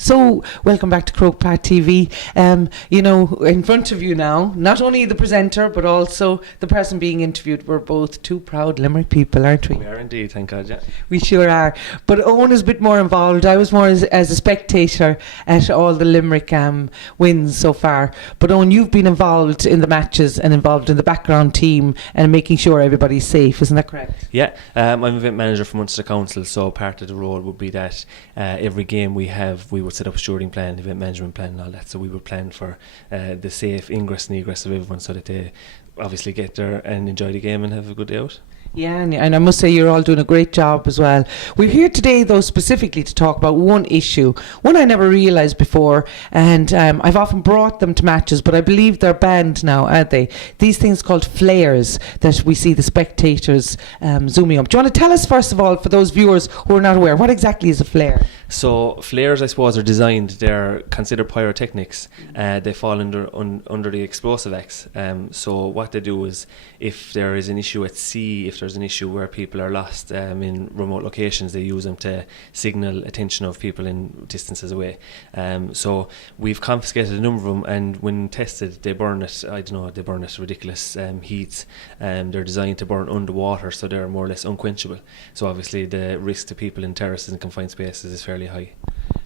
So, welcome back to Crokepat TV. In front of you now, not only the presenter, but also the person being interviewed. We're both two proud Limerick people, aren't we? We are indeed, thank God, yeah. We sure are. But Eoin is a bit more involved. I was more as a spectator at all the Limerick wins so far. But Eoin, you've been involved in the matches and involved in the background team and making sure everybody's safe, isn't that correct? Yeah, I'm event manager for Munster Council, so part of the role would be that every game we would set up a stewarding plan, event management plan and all that, so we would plan for the safe ingress and egress of everyone so that they obviously get there and enjoy the game and have a good day out. Yeah, and I must say you're all doing a great job as well. We're here today, though, specifically to talk about one issue, one I never realised before, and I've often brought them to matches, but I believe they're banned now, aren't they? These things called flares that we see the spectators zooming up. Do you want to tell us, first of all, for those viewers who are not aware, what exactly is a flare? So flares, I suppose, are designed, they're considered pyrotechnics. They fall under the Explosive Acts. So what they do is, if there is an issue at sea, if there's an issue where people are lost in remote locations, they use them to signal attention of people in distances away. So we've confiscated a number of them, and when tested, they burn at ridiculous heats. They're designed to burn underwater, so they're more or less unquenchable. So obviously the risk to people in terraces and confined spaces is fairly high.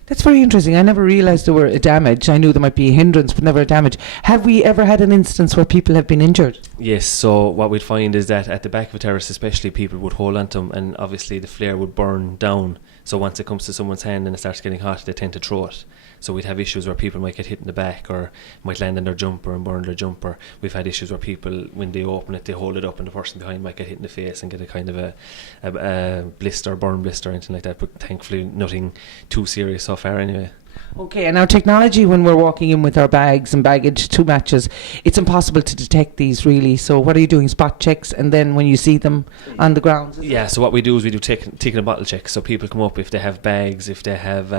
That's very interesting. I never realised there were a damage. I knew there might be a hindrance, but never a damage. Have we ever had an instance where people have been injured? Yes, so what we'd find is that at the back of a terrace especially, people would hold onto them, and obviously the flare would burn down. So once it comes to someone's hand and it starts getting hot, they tend to throw it. So we'd have issues where people might get hit in the back or might land in their jumper and burn their jumper. We've had issues where people, when they open it, they hold it up and the person behind might get hit in the face and get a kind of a blister, burn blister or anything like that. But thankfully nothing too serious so far anyway. Okay, and our technology, when we're walking in with our bags and baggage to matches, it's impossible to detect these really. So what are you doing, spot checks, and then when you see them on the ground? Yeah, so what we do is we do taking a bottle check. So people come up if they have bags, if they have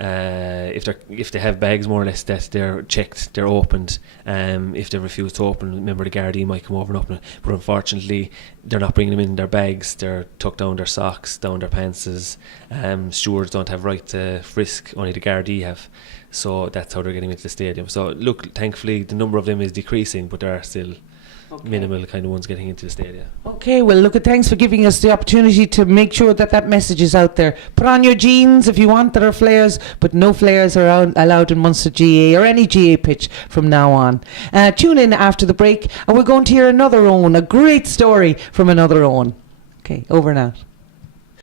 if they have bags more or less, that they're checked, they're opened. If they refuse to open, remember the Gardaí might come over and open it, but unfortunately they're not bringing them in their bags, they're tucked down their socks, down their pantses. Stewards don't have right to frisk, only the Gardaí have, so that's how they're getting into the stadium. So look, thankfully the number of them is decreasing, but there are still minimal kind of ones getting into the stadium. Okay, well look, thanks for giving us the opportunity to make sure that message is out there. Put on your jeans if you want that are flares, but no flares are allowed in Munster GAA or any GAA pitch from now on. Tune in after the break and we're going to hear another Eoin, a great story from another Eoin. Okay, over and out.